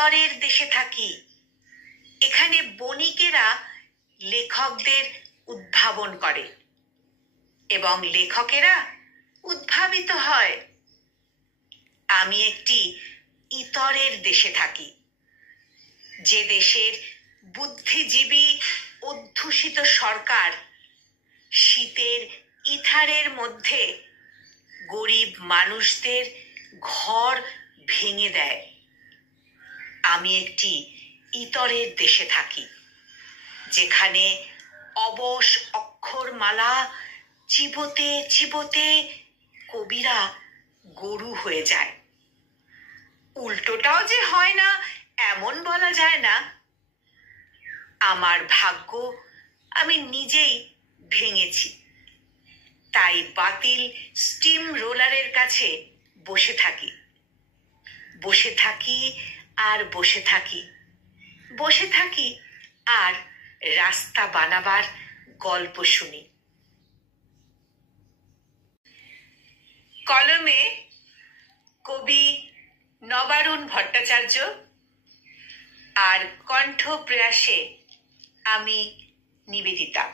ইতরের দেশে থাকি। এখানে বণিকেরা লেখকদের উদ্ভাবন করে এবং লেখকেরা উদ্ভাবিত হয়। আমি একটি ইতরের দেশে থাকি, যে দেশের বুদ্ধিজীবী অধ্যুষিত সরকার শীতের ইথারের মধ্যে গরিব মানুষদের ঘর ভেঙে দেয়। আমি একটি ইতরের দেশে থাকি, যেখানে অবশ অক্ষরমালা চিবোতে চিবোতে কবিরা গরু হয়ে যায়। উল্টোটাও যে হয় না এমন বলা যায় না। আমার ভাগ্য আমি নিজেই ভেঙেছি, তাই বাতিল স্টিম রোলারের কাছে বসে থাকি, বসে থাকি আর বসে থাকি, বসে থাকি আর রাস্তা বানাবার গল্প শুনি। কলমে কবি নবারুণ ভট্টাচার্য, আর কণ্ঠ প্রয়াসে আমি নিবেদিতা।